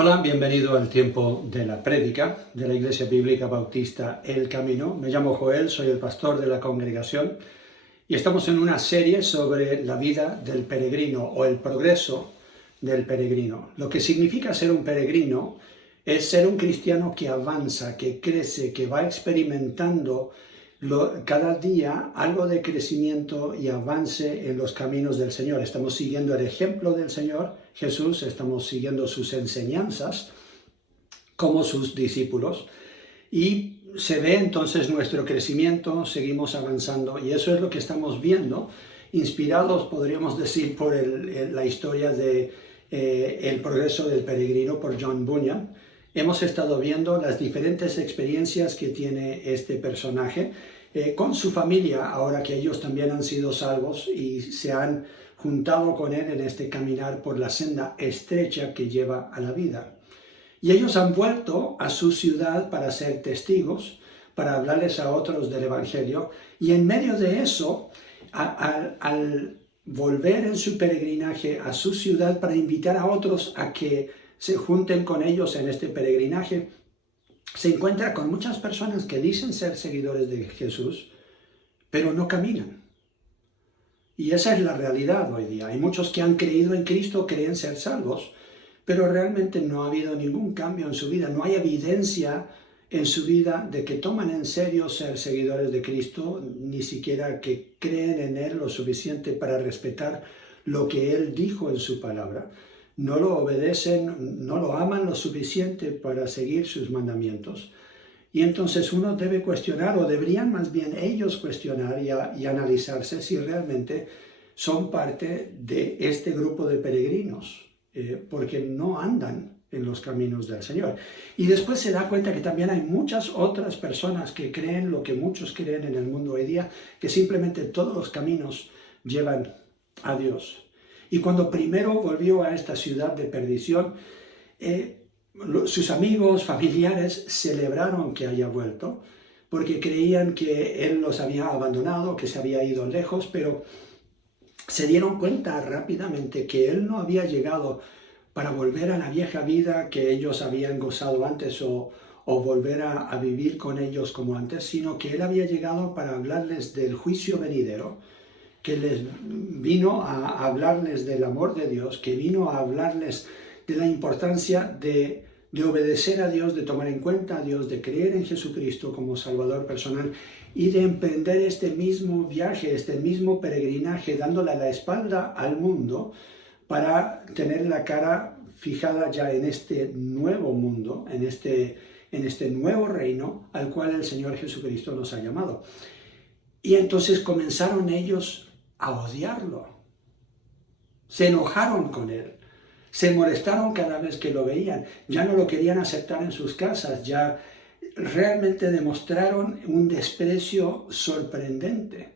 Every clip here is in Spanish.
Hola, bienvenido al tiempo de la prédica de la Iglesia Bíblica Bautista El Camino. Me llamo Joel, soy el pastor de la congregación y estamos en una serie sobre la vida del peregrino o el progreso del peregrino. Lo que significa ser un peregrino es ser un cristiano que avanza, que crece, que va experimentando cada día algo de crecimiento y avance en los caminos del Señor. Estamos siguiendo el ejemplo del Señor Jesús, estamos siguiendo sus enseñanzas como sus discípulos y se ve entonces nuestro crecimiento, seguimos avanzando y eso es lo que estamos viendo, inspirados, podríamos decir, por la historia de el progreso del peregrino por John Bunyan. Hemos estado viendo las diferentes experiencias que tiene este personaje con su familia, ahora que ellos también han sido salvos y se han juntado con él en este caminar por la senda estrecha que lleva a la vida. Y ellos han vuelto a su ciudad para ser testigos, para hablarles a otros del Evangelio, y en medio de eso, al volver en su peregrinaje a su ciudad para invitar a otros a que se junten con ellos en este peregrinaje, se encuentra con muchas personas que dicen ser seguidores de Jesús, pero no caminan. Y esa es la realidad hoy día. Hay muchos que han creído en Cristo, creen ser salvos, pero realmente no ha habido ningún cambio en su vida. No hay evidencia en su vida de que toman en serio ser seguidores de Cristo, ni siquiera que creen en Él lo suficiente para respetar lo que Él dijo en su palabra. No lo obedecen, no lo aman lo suficiente para seguir sus mandamientos. Y entonces uno debe cuestionar, o deberían más bien ellos cuestionar y analizarse si realmente son parte de este grupo de peregrinos, porque no andan en los caminos del Señor. Y después se da cuenta que también hay muchas otras personas que creen lo que muchos creen en el mundo hoy día, que simplemente todos los caminos llevan a Dios. Y cuando primero volvió a esta ciudad de perdición, sus amigos, familiares celebraron que haya vuelto, porque creían que él los había abandonado, que se había ido lejos, pero se dieron cuenta rápidamente que él no había llegado para volver a la vieja vida que ellos habían gozado antes o volver a vivir con ellos como antes, sino que él había llegado para hablarles del juicio venidero, que les vino a hablarles del amor de Dios, que vino a hablarles de la importancia de obedecer a Dios, de tomar en cuenta a Dios, de creer en Jesucristo como Salvador personal y de emprender este mismo viaje, este mismo peregrinaje, dándole la espalda al mundo para tener la cara fijada ya en este nuevo mundo, en este nuevo reino al cual el Señor Jesucristo nos ha llamado. Y entonces comenzaron ellos a odiarlo. Se enojaron con él. Se molestaron cada vez que lo veían. Ya no lo querían aceptar en sus casas. Ya realmente demostraron un desprecio sorprendente.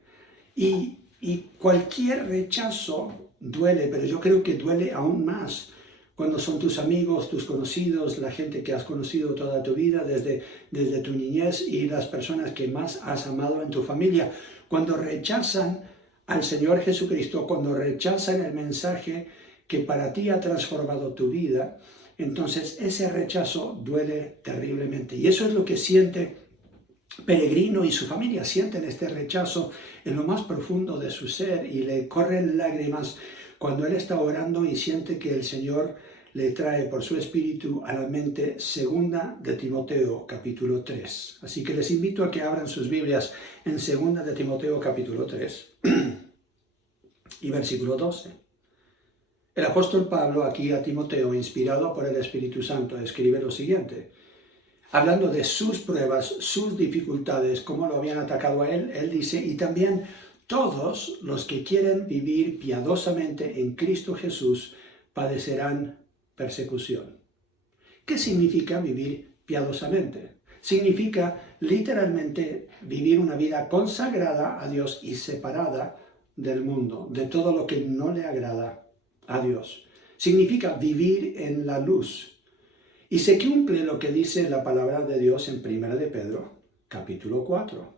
Y cualquier rechazo duele, pero yo creo que duele aún más cuando son tus amigos, tus conocidos, la gente que has conocido toda tu vida, desde tu niñez y las personas que más has amado en tu familia. Cuando rechazan al Señor Jesucristo, cuando rechazan el mensaje que para ti ha transformado tu vida, entonces ese rechazo duele terriblemente. Y eso es lo que siente Peregrino y su familia, sienten este rechazo en lo más profundo de su ser y le corren lágrimas cuando él está orando y siente que el Señor le trae por su espíritu a la mente 2 de Timoteo capítulo 3. Así que les invito a que abran sus Biblias en 2 de Timoteo capítulo 3 y versículo 12. El apóstol Pablo aquí a Timoteo, inspirado por el Espíritu Santo, escribe lo siguiente. Hablando de sus pruebas, sus dificultades, cómo lo habían atacado a él, él dice, y también todos los que quieren vivir piadosamente en Cristo Jesús padecerán persecución. ¿Qué significa vivir piadosamente? Significa literalmente vivir una vida consagrada a Dios y separada del mundo, de todo lo que no le agrada a Dios. Significa vivir en la luz. Y se cumple lo que dice la palabra de Dios en 1 de Pedro, capítulo 4.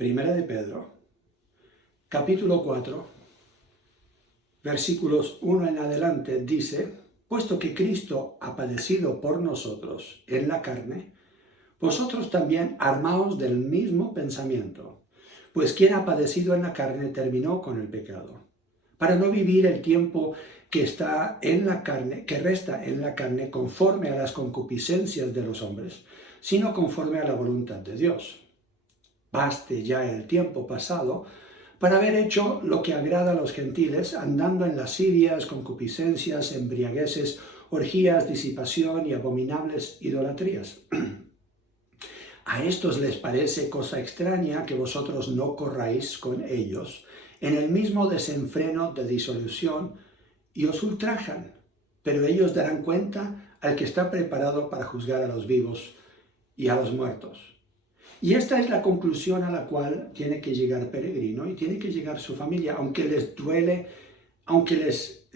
1 de Pedro, capítulo 4, versículos 1 en adelante, dice, puesto que Cristo ha padecido por nosotros en la carne, vosotros también armaos del mismo pensamiento, pues quien ha padecido en la carne terminó con el pecado, para no vivir el tiempo que está en la carne, que resta en la carne conforme a las concupiscencias de los hombres, sino conforme a la voluntad de Dios. Baste ya el tiempo pasado para haber hecho lo que agrada a los gentiles, andando en lascivias, concupiscencias, embriagueces, orgías, disipación y abominables idolatrías. A estos les parece cosa extraña que vosotros no corráis con ellos en el mismo desenfreno de disolución y os ultrajan, pero ellos darán cuenta al que está preparado para juzgar a los vivos y a los muertos. Y esta es la conclusión a la cual tiene que llegar Peregrino y tiene que llegar su familia, aunque les duele, aunque les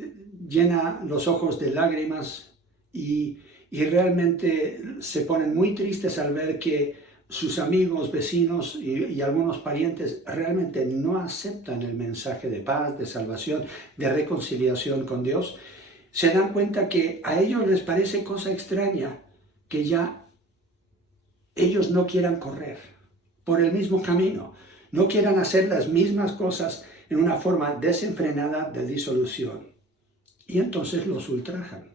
llena los ojos de lágrimas y realmente se ponen muy tristes al ver que sus amigos, vecinos y algunos parientes realmente no aceptan el mensaje de paz, de salvación, de reconciliación con Dios. Se dan cuenta que a ellos les parece cosa extraña que ya ellos no quieran correr por el mismo camino, no quieran hacer las mismas cosas en una forma desenfrenada de disolución. Y entonces los ultrajan.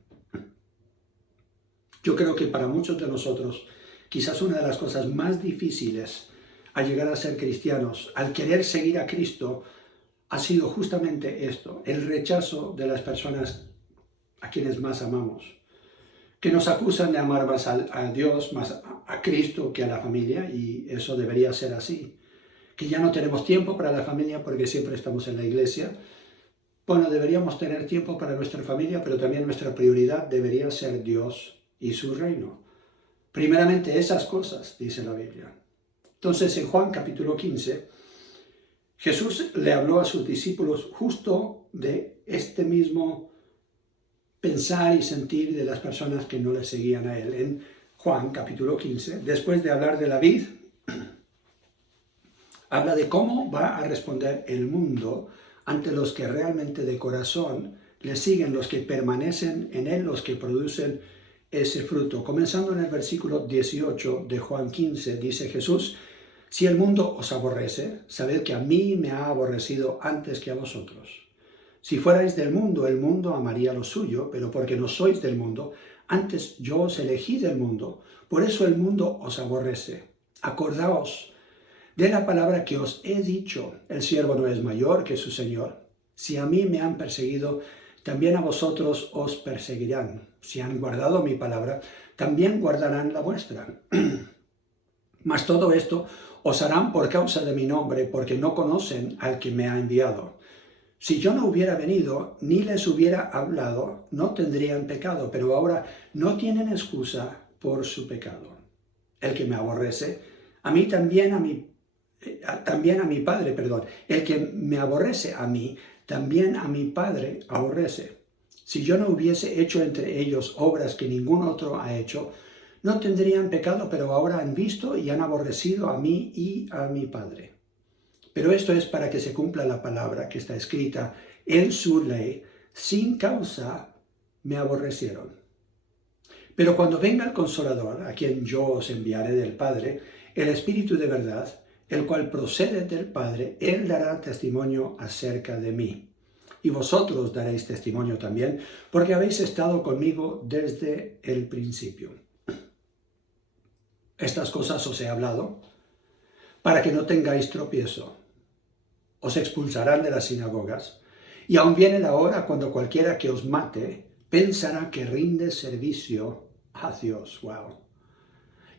Yo creo que para muchos de nosotros, quizás una de las cosas más difíciles al llegar a ser cristianos, al querer seguir a Cristo, ha sido justamente esto, el rechazo de las personas a quienes más amamos, que nos acusan de amar más a Dios, más a Cristo que a la familia, y eso debería ser así. Que ya no tenemos tiempo para la familia porque siempre estamos en la iglesia. Bueno, deberíamos tener tiempo para nuestra familia, pero también nuestra prioridad debería ser Dios y su reino. Primeramente esas cosas, dice la Biblia. Entonces en Juan capítulo 15, Jesús le habló a sus discípulos justo de este mismo pensar y sentir de las personas que no le seguían a él. En Juan capítulo 15, después de hablar de la vid, habla de cómo va a responder el mundo ante los que realmente de corazón le siguen, los que permanecen en él, los que producen ese fruto. Comenzando en el versículo 18 de Juan 15, dice Jesús: si el mundo os aborrece, sabed que a mí me ha aborrecido antes que a vosotros. Si fuerais del mundo, el mundo amaría lo suyo, pero porque no sois del mundo, antes yo os elegí del mundo, por eso el mundo os aborrece. Acordaos de la palabra que os he dicho, el siervo no es mayor que su Señor. Si a mí me han perseguido, también a vosotros os perseguirán. Si han guardado mi palabra, también guardarán la vuestra. Mas todo esto os harán por causa de mi nombre, porque no conocen al que me ha enviado. Si yo no hubiera venido, ni les hubiera hablado, no tendrían pecado, pero ahora no tienen excusa por su pecado. El que me aborrece, a mí también a mi Padre, perdón. El que me aborrece a mí, también a mi Padre aborrece. Si yo no hubiese hecho entre ellos obras que ningún otro ha hecho, no tendrían pecado, pero ahora han visto y han aborrecido a mí y a mi Padre. Pero esto es para que se cumpla la palabra que está escrita en su ley: sin causa me aborrecieron. Pero cuando venga el Consolador, a quien yo os enviaré del Padre, el Espíritu de verdad, el cual procede del Padre, Él dará testimonio acerca de mí. Y vosotros daréis testimonio también, porque habéis estado conmigo desde el principio. Estas cosas os he hablado, para que no tengáis tropiezo. Os expulsarán de las sinagogas, y aún viene la hora cuando cualquiera que os mate pensará que rinde servicio a Dios. ¡Wow!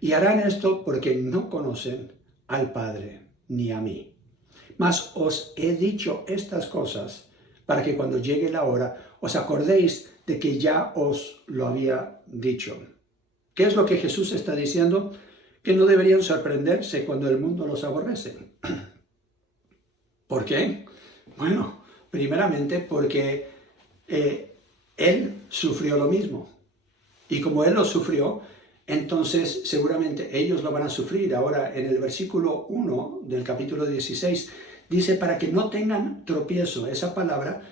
Y harán esto porque no conocen al Padre ni a mí. Mas os he dicho estas cosas para que cuando llegue la hora os acordéis de que ya os lo había dicho. ¿Qué es lo que Jesús está diciendo? Que no deberían sorprenderse cuando el mundo los aborrece. ¿Por qué? Bueno, primeramente porque Él sufrió lo mismo. Y como Él lo sufrió, entonces seguramente ellos lo van a sufrir. Ahora, en el versículo 1 del capítulo 16, dice: para que no tengan tropiezo. Esa palabra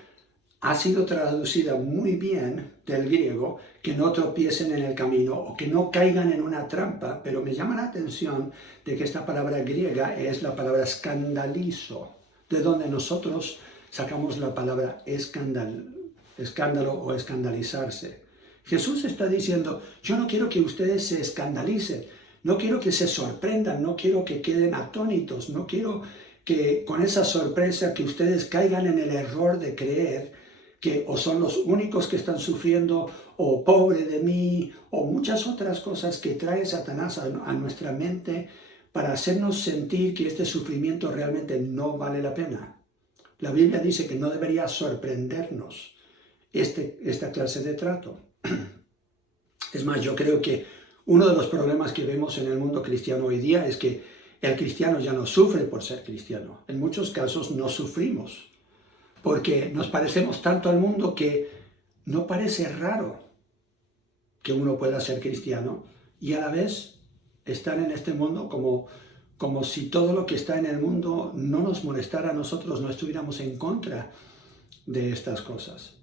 ha sido traducida muy bien del griego, que no tropiecen en el camino o que no caigan en una trampa, pero me llama la atención de que esta palabra griega es la palabra escandalizo, de donde nosotros sacamos la palabra escándalo o escandalizarse. Jesús está diciendo, yo no quiero que ustedes se escandalicen, no quiero que se sorprendan, no quiero que queden atónitos, no quiero que con esa sorpresa que ustedes caigan en el error de creer que o son los únicos que están sufriendo, o pobre de mí, o muchas otras cosas que trae Satanás a nuestra mente para hacernos sentir que este sufrimiento realmente no vale la pena. La Biblia dice que no debería sorprendernos esta clase de trato. Es más, yo creo que uno de los problemas que vemos en el mundo cristiano hoy día es que el cristiano ya no sufre por ser cristiano. En muchos casos no sufrimos, porque nos parecemos tanto al mundo que no parece raro que uno pueda ser cristiano y a la vez estar en este mundo como si todo lo que está en el mundo no nos molestara a nosotros, no estuviéramos en contra de estas cosas.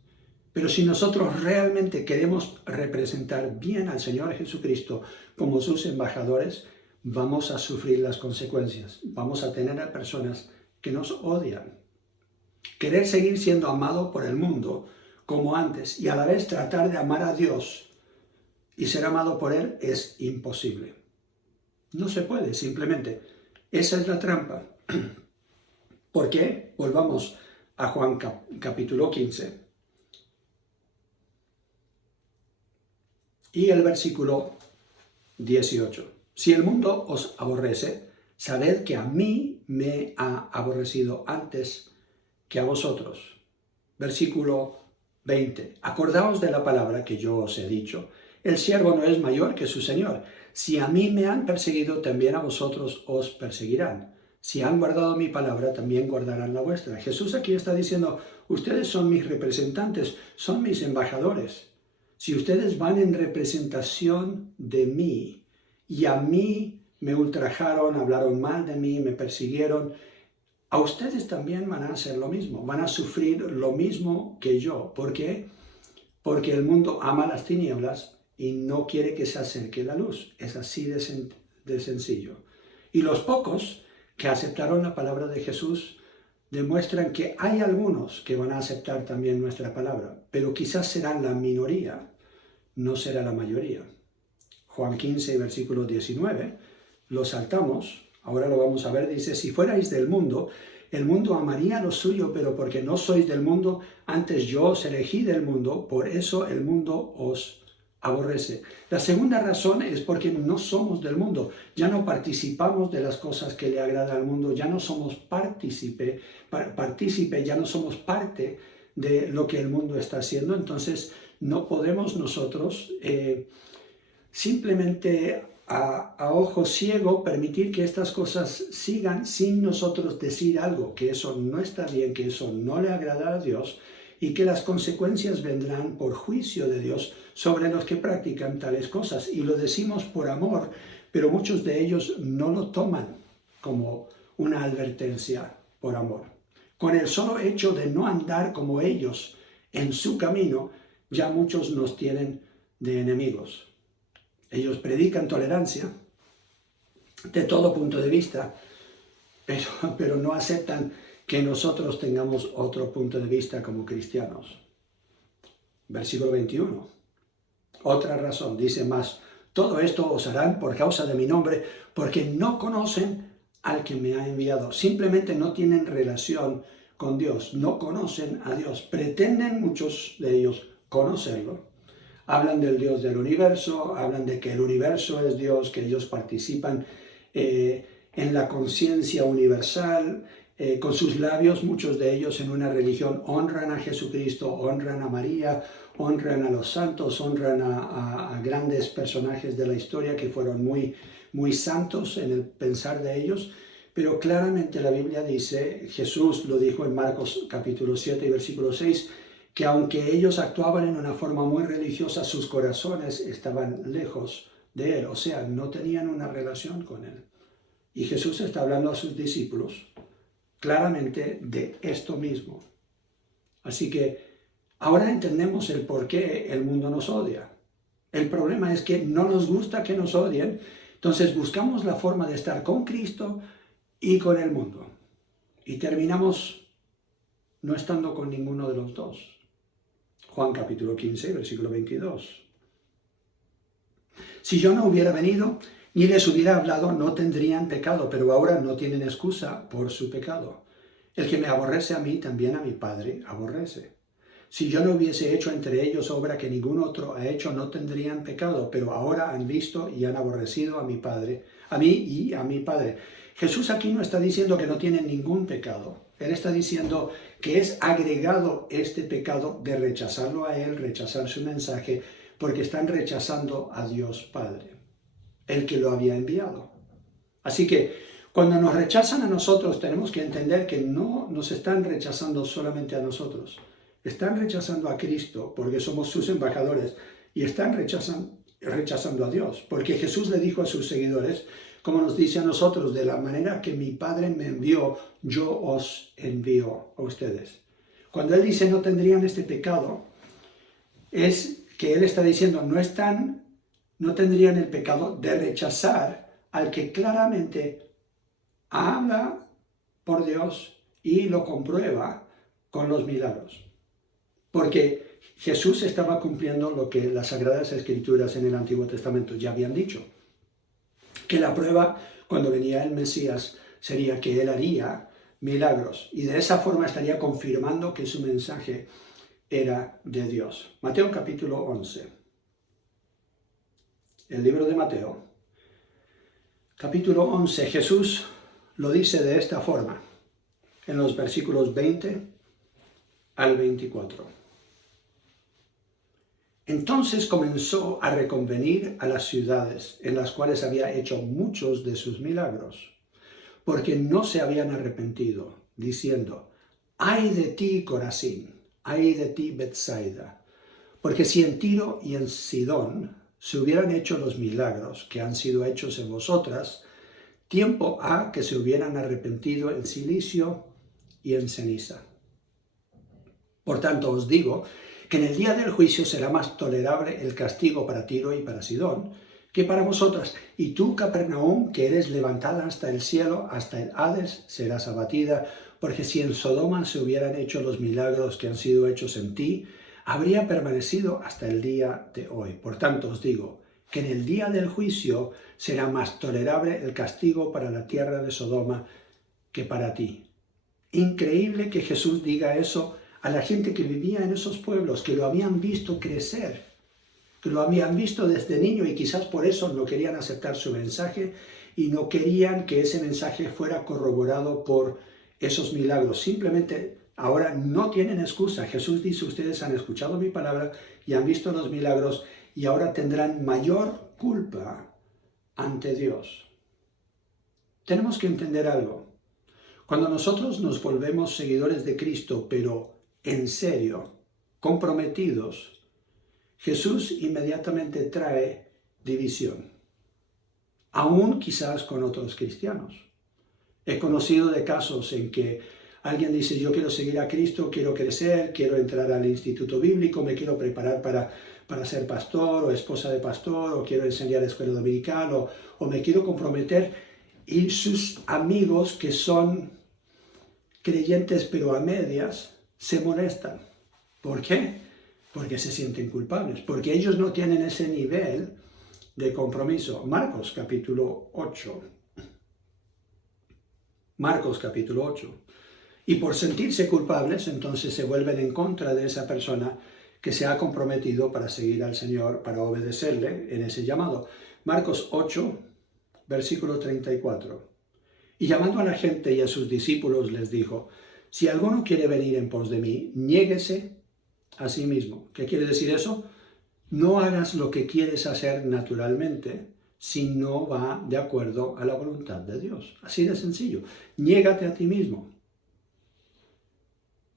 Pero si nosotros realmente queremos representar bien al Señor Jesucristo como sus embajadores, vamos a sufrir las consecuencias. Vamos a tener a personas que nos odian. Querer seguir siendo amado por el mundo como antes y a la vez tratar de amar a Dios y ser amado por Él es imposible. No se puede, simplemente. Esa es la trampa. ¿Por qué? Volvamos a Juan capítulo 15. Y el versículo 18. Si el mundo os aborrece, sabed que a mí me ha aborrecido antes que a vosotros. Versículo 20. Acordaos de la palabra que yo os he dicho. El siervo no es mayor que su señor. Si a mí me han perseguido, también a vosotros os perseguirán. Si han guardado mi palabra, también guardarán la vuestra. Jesús aquí está diciendo, ustedes son mis representantes, son mis embajadores. Si ustedes van en representación de mí y a mí me ultrajaron, hablaron mal de mí, me persiguieron, a ustedes también van a hacer lo mismo, van a sufrir lo mismo que yo. ¿Por qué? Porque el mundo ama las tinieblas y no quiere que se acerque la luz. Es así de sencillo. Y los pocos que aceptaron la palabra de Jesús demuestran que hay algunos que van a aceptar también nuestra palabra, pero quizás serán la minoría, no será la mayoría. Juan 15, versículo 19, lo saltamos, ahora lo vamos a ver, dice, si fuerais del mundo, el mundo amaría lo suyo, pero porque no sois del mundo, antes yo os elegí del mundo, por eso el mundo os aborrece. La segunda razón es porque no somos del mundo, ya no participamos de las cosas que le agrada al mundo, ya no somos partícipe, ya no somos parte de lo que el mundo está haciendo, entonces no podemos nosotros simplemente a ojo ciego permitir que estas cosas sigan sin nosotros decir algo, que eso no está bien, que eso no le agrada a Dios y que las consecuencias vendrán por juicio de Dios sobre los que practican tales cosas. Y lo decimos por amor, pero muchos de ellos no lo toman como una advertencia por amor. Con el solo hecho de no andar como ellos en su camino, ya muchos nos tienen de enemigos. Ellos predican tolerancia de todo punto de vista, pero no aceptan que nosotros tengamos otro punto de vista como cristianos. Versículo 21. Otra razón, dice más, todo esto os harán por causa de mi nombre, porque no conocen al que me ha enviado. Simplemente no tienen relación con Dios, no conocen a Dios. Pretenden muchos de ellos conocerlo. Hablan del Dios del universo, hablan de que el universo es Dios, que ellos participan en la conciencia universal. Con sus labios, muchos de ellos en una religión honran a Jesucristo, honran a María, honran a los santos, honran a grandes personajes de la historia que fueron muy, muy santos en el pensar de ellos. Pero claramente la Biblia dice, Jesús lo dijo en Marcos capítulo 7 y versículo 6, que aunque ellos actuaban en una forma muy religiosa, sus corazones estaban lejos de Él, o sea, no tenían una relación con Él. Y Jesús está hablando a sus discípulos claramente de esto mismo. Así que Ahora entendemos el por qué el mundo nos odia. El problema es que no nos gusta que nos odien, entonces buscamos la forma de estar con Cristo y con el mundo. Y terminamos no estando con ninguno de los dos. Juan capítulo 15, versículo 22. Si yo no hubiera venido, ni les hubiera hablado, no tendrían pecado, pero ahora no tienen excusa por su pecado. El que me aborrece a mí, también a mi Padre aborrece. Si yo no hubiese hecho entre ellos obra que ningún otro ha hecho, no tendrían pecado, pero ahora han visto y han aborrecido a mi Padre, a mí y a mi Padre. Jesús aquí no está diciendo que no tienen ningún pecado. Él está diciendo que es agregado este pecado de rechazarlo a Él, rechazar su mensaje, porque están rechazando a Dios Padre, el que lo había enviado. Así que cuando nos rechazan a nosotros, tenemos que entender que no nos están rechazando solamente a nosotros. Están rechazando a Cristo porque somos sus embajadores y están rechazando a Dios, porque Jesús le dijo a sus seguidores, como nos dice a nosotros, de la manera que mi Padre me envió, yo os envío a ustedes. Cuando Él dice no tendrían este pecado, es que Él está diciendo no tendrían el pecado de rechazar al que claramente habla por Dios y lo comprueba con los milagros. Porque Jesús estaba cumpliendo lo que las Sagradas Escrituras en el Antiguo Testamento ya habían dicho. Que la prueba cuando venía el Mesías sería que Él haría milagros. Y de esa forma estaría confirmando que su mensaje era de Dios. Mateo capítulo 11. El libro de Mateo. Capítulo 11. Jesús lo dice de esta forma. En los versículos 20 al 24. Entonces comenzó a reconvenir a las ciudades en las cuales había hecho muchos de sus milagros, porque no se habían arrepentido, diciendo, ¡ay de ti, Corazín! ¡Ay de ti, Betsaida! Porque si en Tiro y en Sidón se hubieran hecho los milagros que han sido hechos en vosotras, tiempo ha que se hubieran arrepentido en cilicio y en ceniza. Por tanto os digo que en el día del juicio será más tolerable el castigo para Tiro y para Sidón que para vosotras. Y tú, Capernaum, que eres levantada hasta el cielo, hasta el Hades, serás abatida, porque si en Sodoma se hubieran hecho los milagros que han sido hechos en ti, habría permanecido hasta el día de hoy. Por tanto os digo que en el día del juicio será más tolerable el castigo para la tierra de Sodoma que para ti. Increíble que Jesús diga eso a la gente que vivía en esos pueblos, que lo habían visto crecer, que lo habían visto desde niño y quizás por eso no querían aceptar su mensaje y no querían que ese mensaje fuera corroborado por esos milagros. Simplemente ahora no tienen excusa. Jesús dice, ustedes han escuchado mi palabra y han visto los milagros y ahora tendrán mayor culpa ante Dios. Tenemos que entender algo. Cuando nosotros nos volvemos seguidores de Cristo, pero en serio, comprometidos, Jesús inmediatamente trae división, aún quizás con otros cristianos. He conocido de casos en que alguien dice, yo quiero seguir a Cristo, quiero crecer, quiero entrar al instituto bíblico, me quiero preparar para ser pastor o esposa de pastor, o quiero enseñar escuela dominical, o me quiero comprometer, y sus amigos que son creyentes pero a medias, se molestan. ¿Por qué? Porque se sienten culpables, porque ellos no tienen ese nivel de compromiso. Marcos capítulo 8. Marcos capítulo 8. Y por sentirse culpables, entonces se vuelven en contra de esa persona que se ha comprometido para seguir al Señor, para obedecerle en ese llamado. Marcos 8, versículo 34. Y llamando a la gente y a sus discípulos les dijo, si alguno quiere venir en pos de mí, niéguese a sí mismo. ¿Qué quiere decir eso? No hagas lo que quieres hacer naturalmente si no va de acuerdo a la voluntad de Dios. Así de sencillo. Niégate a ti mismo.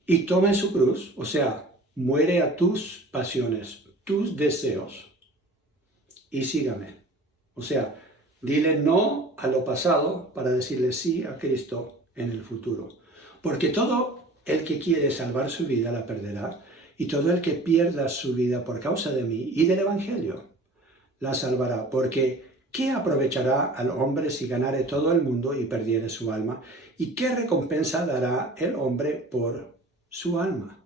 Y tome su cruz, o sea, muere a tus pasiones, tus deseos, y sígame. O sea, dile no a lo pasado para decirle sí a Cristo en el futuro. Porque todo el que quiere salvar su vida la perderá, Y todo el que pierda su vida por causa de mí y del Evangelio, la salvará. Porque ¿qué aprovechará al hombre si ganare todo el mundo y perdiere su alma? ¿Y qué recompensa dará el hombre por su alma?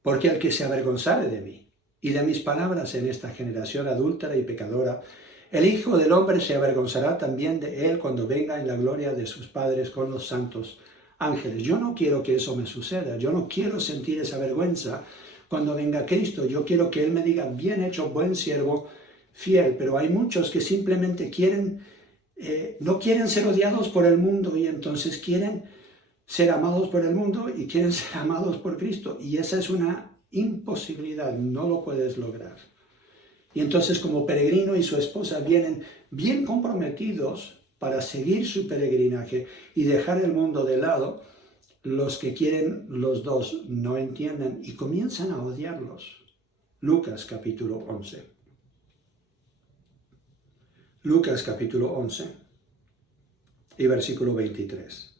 Porque el que se avergonzare de mí y de mis palabras en esta generación adúltera y pecadora, el Hijo del Hombre se avergonzará también de él cuando venga en la gloria de sus padres con los santos ángeles. Yo no quiero que eso me suceda. Yo no quiero sentir esa vergüenza cuando venga Cristo. Yo quiero que Él me diga, bien hecho, buen siervo, fiel. Pero hay muchos que simplemente no quieren ser odiados por el mundo y entonces quieren ser amados por el mundo y quieren ser amados por Cristo. Y esa es una imposibilidad, no lo puedes lograr. Y entonces como peregrino y su esposa vienen bien comprometidos para seguir su peregrinaje y dejar el mundo de lado. Los que quieren los dos no entienden y comienzan a odiarlos. Lucas capítulo 11. Lucas capítulo 11 y versículo 23.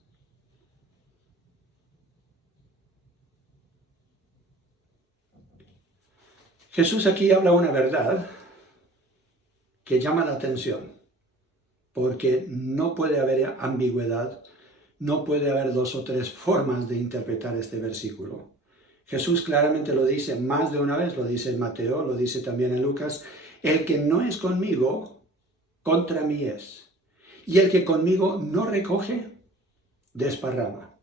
Jesús aquí habla una verdad que llama la atención, porque no puede haber ambigüedad, no puede haber dos o tres formas de interpretar este versículo. Jesús claramente lo dice más de una vez, lo dice en Mateo, lo dice también en Lucas, el que no es conmigo, contra mí es, y el que conmigo no recoge, desparrama.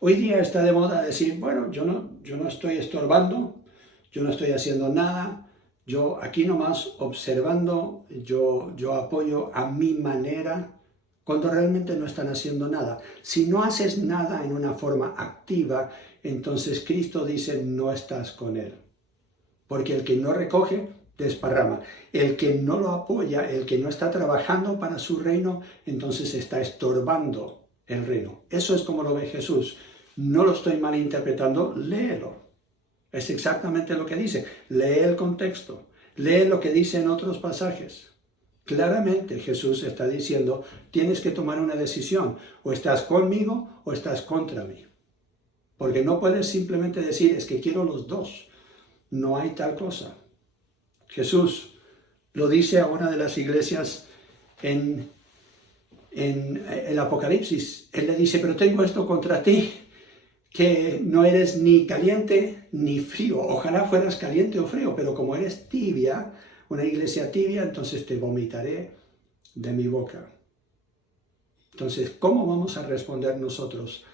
Hoy día está de moda decir, bueno, yo no estoy estorbando, yo no estoy haciendo nada, yo aquí nomás observando, yo apoyo a mi manera, cuando realmente no están haciendo nada. Si no haces nada en una forma activa, entonces Cristo dice, no estás con Él. Porque el que no recoge, desparrama. El que no lo apoya, el que no está trabajando para su reino, entonces está estorbando el reino. Eso es como lo ve Jesús. No lo estoy malinterpretando, léelo. Es exactamente lo que dice. Lee el contexto. Lee lo que dice en otros pasajes. Claramente Jesús está diciendo, tienes que tomar una decisión. O estás conmigo o estás contra mí. Porque no puedes simplemente decir, es que quiero los dos. No hay tal cosa. Jesús lo dice a una de las iglesias en el Apocalipsis. Él le dice, pero tengo esto contra ti, que no eres ni caliente ni frío. Ojalá fueras caliente o frío, pero como eres tibia, una iglesia tibia, entonces te vomitaré de mi boca. Entonces, ¿cómo vamos a responder nosotros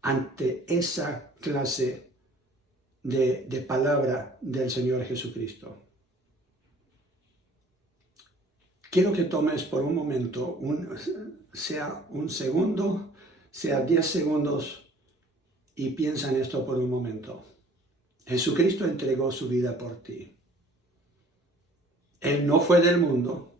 ante esa clase de palabra del Señor Jesucristo? Quiero que tomes por un momento, sea un segundo, sea 10 segundos, y piensa en esto por un momento. Jesucristo entregó su vida por ti. Él no fue del mundo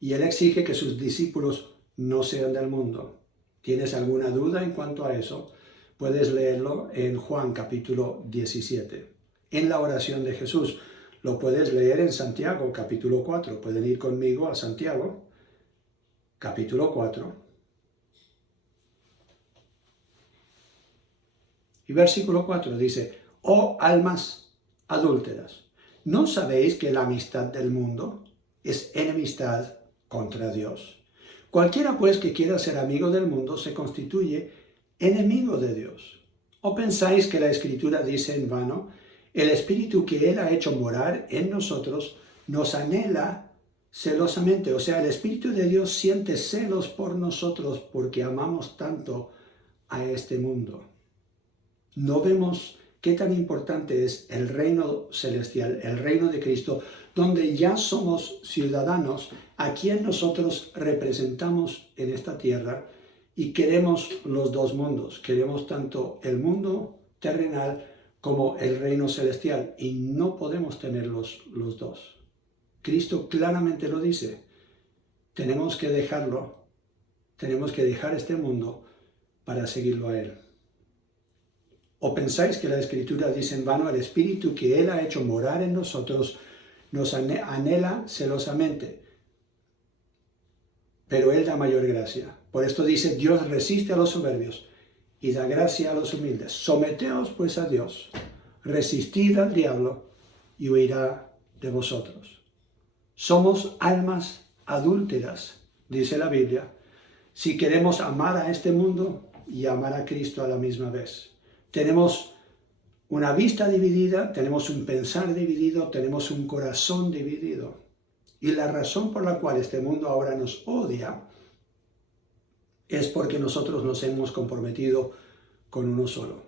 y Él exige que sus discípulos no sean del mundo. ¿Tienes alguna duda en cuanto a eso? Puedes leerlo en Juan capítulo 17, en la oración de Jesús. Lo puedes leer en Santiago capítulo 4. Pueden ir conmigo a Santiago capítulo 4. Y versículo 4 dice, oh almas adúlteras, ¿no sabéis que la amistad del mundo es enemistad contra Dios? Cualquiera pues que quiera ser amigo del mundo se constituye enemigo de Dios. ¿O pensáis que la Escritura dice en vano, el Espíritu que Él ha hecho morar en nosotros nos anhela celosamente? O sea, el Espíritu de Dios siente celos por nosotros porque amamos tanto a este mundo. No vemos qué tan importante es el reino celestial, el reino de Cristo, donde ya somos ciudadanos, a quien nosotros representamos en esta tierra y queremos los dos mundos. Queremos tanto el mundo terrenal como el reino celestial y no podemos tener los dos. Cristo claramente lo dice. Tenemos que dejarlo, tenemos que dejar este mundo para seguirlo a Él. ¿O pensáis que la Escritura dice en vano, el Espíritu que Él ha hecho morar en nosotros nos anhela celosamente? Pero Él da mayor gracia. Por esto dice, Dios resiste a los soberbios y da gracia a los humildes. Someteos pues a Dios, resistid al diablo y huirá de vosotros. Somos almas adúlteras, dice la Biblia, si queremos amar a este mundo y amar a Cristo a la misma vez. Tenemos una vista dividida, tenemos un pensar dividido, tenemos un corazón dividido. Y la razón por la cual este mundo ahora nos odia es porque nosotros nos hemos comprometido con uno solo,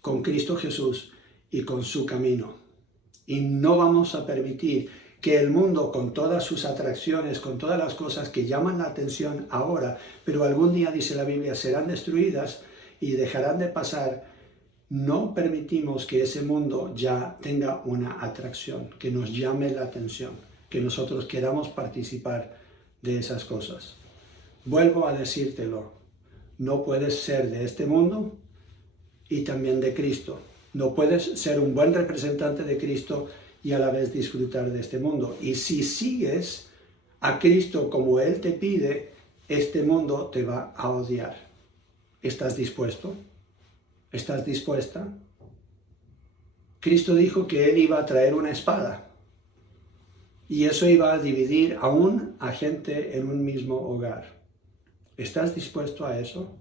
con Cristo Jesús y con su camino. Y no vamos a permitir que el mundo, con todas sus atracciones, con todas las cosas que llaman la atención ahora, pero algún día, dice la Biblia, serán destruidas y dejarán de pasar, no permitimos que ese mundo ya tenga una atracción, que nos llame la atención, que nosotros queramos participar de esas cosas. Vuelvo a decírtelo, no puedes ser de este mundo y también de Cristo. No puedes ser un buen representante de Cristo y a la vez disfrutar de este mundo. Y si sigues a Cristo como Él te pide, este mundo te va a odiar. ¿Estás dispuesto? ¿Estás dispuesta? Cristo dijo que Él iba a traer una espada. Y eso iba a dividir aún a gente en un mismo hogar. ¿Estás dispuesto a eso?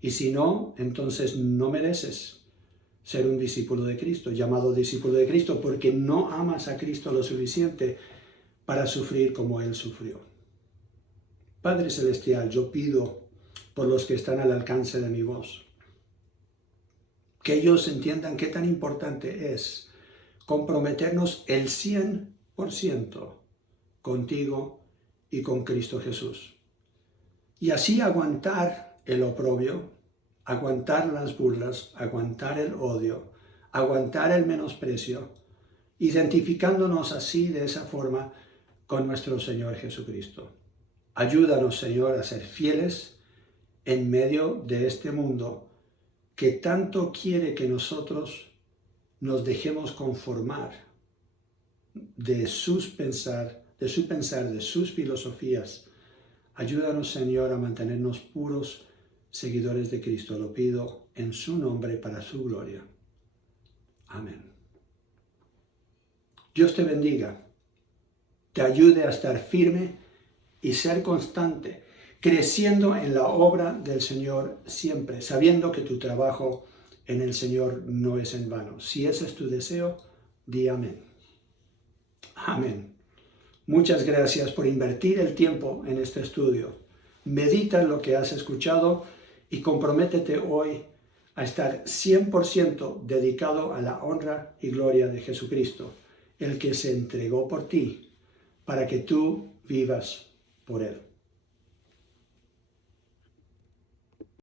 Y si no, entonces no mereces ser un discípulo de Cristo, llamado discípulo de Cristo, porque no amas a Cristo lo suficiente para sufrir como Él sufrió. Padre Celestial, yo pido por los que están al alcance de mi voz, que ellos entiendan qué tan importante es comprometernos el 100% contigo y con Cristo Jesús. Y así aguantar el oprobio, aguantar las burlas, aguantar el odio, aguantar el menosprecio, identificándonos así de esa forma con nuestro Señor Jesucristo. Ayúdanos, Señor, a ser fieles en medio de este mundo que tanto quiere que nosotros nos dejemos conformar de su pensar, de sus filosofías. Ayúdanos, Señor, a mantenernos puros seguidores de Cristo. Lo pido en su nombre para su gloria. Amén. Dios te bendiga, te ayude a estar firme y ser constante, creciendo en la obra del Señor siempre, sabiendo que tu trabajo en el Señor no es en vano. Si ese es tu deseo, di amén. Amén. Muchas gracias por invertir el tiempo en este estudio. Medita en lo que has escuchado y comprométete hoy a estar 100% dedicado a la honra y gloria de Jesucristo, el que se entregó por ti, para que tú vivas por Él.